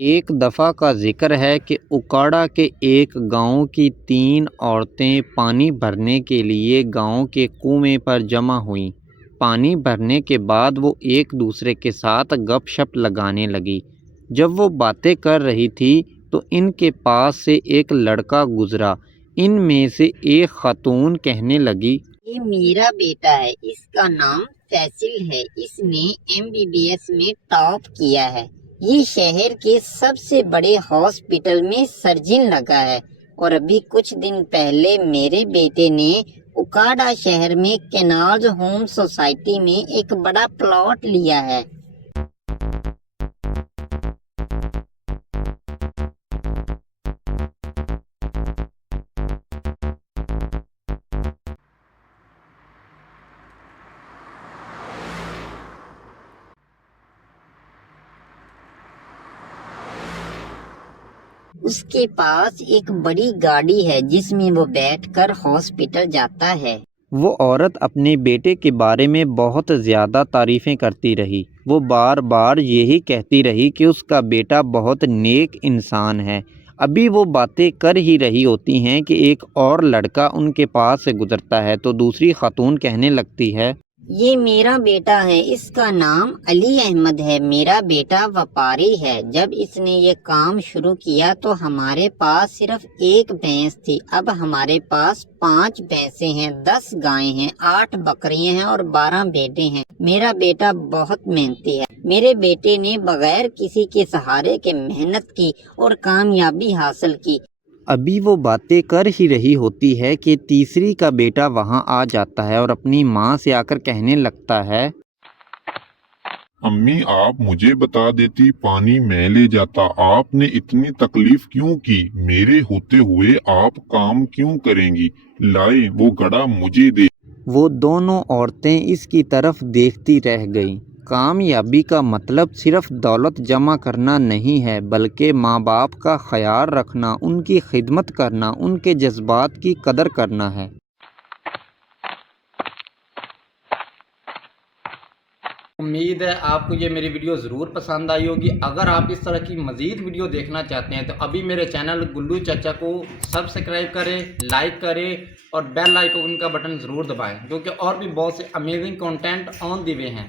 ایک دفعہ کا ذکر ہے کہ اکاڑا کے ایک گاؤں کی 3 عورتیں پانی بھرنے کے لیے گاؤں کے کنویں پر جمع ہوئیں۔ پانی بھرنے کے بعد وہ ایک دوسرے کے ساتھ گپ شپ لگانے لگیں۔ جب وہ باتیں کر رہی تھیں تو ان کے پاس سے ایک لڑکا گزرا۔ ان میں سے ایک خاتون کہنے لگی، یہ میرا بیٹا ہے، اس کا نام فیصل ہے، اس نے MBBS میں ٹاپ کیا ہے، یہ شہر کے سب سے بڑے ہاسپٹل میں سرجن لگا ہے، اور ابھی کچھ دن پہلے میرے بیٹے نے اکاڑا شہر میں کینالز ہوم سوسائٹی میں ایک بڑا پلاٹ لیا ہے۔ اس کے پاس ایک بڑی گاڑی ہے جس میں وہ بیٹھ کر ہاسپٹل جاتا ہے۔ وہ عورت اپنے بیٹے کے بارے میں بہت زیادہ تعریفیں کرتی رہی۔ وہ بار بار یہی کہتی رہی کہ اس کا بیٹا بہت نیک انسان ہے۔ ابھی وہ باتیں کر ہی رہی ہوتی ہیں کہ ایک اور لڑکا ان کے پاس سے گزرتا ہے تو دوسری خاتون کہنے لگتی ہے، یہ میرا بیٹا ہے، اس کا نام علی احمد ہے، میرا بیٹا وپاری ہے، جب اس نے یہ کام شروع کیا تو ہمارے پاس صرف ایک بھینس تھی، اب ہمارے پاس 5 بھینسیں ہیں، 10 گائیں ہیں، 8 بکریاں ہیں اور 12 بھیڑیں ہیں۔ میرا بیٹا بہت محنتی ہے، میرے بیٹے نے بغیر کسی کے سہارے کے محنت کی اور کامیابی حاصل کی۔ ابھی وہ باتیں کر ہی رہی ہوتی ہے کہ تیسری کا بیٹا وہاں آ جاتا ہے اور اپنی ماں سے آ کر کہنے لگتا ہے، امی آپ مجھے بتا دیتی، پانی میں لے جاتا، آپ نے اتنی تکلیف کیوں کی؟ میرے ہوتے ہوئے آپ کام کیوں کریں گی؟ لائے وہ گڑا مجھے دے۔ وہ دونوں عورتیں اس کی طرف دیکھتی رہ گئیں۔ کامیابی کا مطلب صرف دولت جمع کرنا نہیں ہے، بلکہ ماں باپ کا خیال رکھنا، ان کی خدمت کرنا، ان کے جذبات کی قدر کرنا ہے۔ امید ہے آپ کو یہ میری ویڈیو ضرور پسند آئی ہوگی۔ اگر آپ اس طرح کی مزید ویڈیو دیکھنا چاہتے ہیں تو ابھی میرے چینل گلو چچا کو سبسکرائب کریں، لائک کریں اور بیل آئیکن کا بٹن ضرور دبائیں، کیونکہ اور بھی بہت سے امیزنگ کنٹینٹ آن دی وے ہیں۔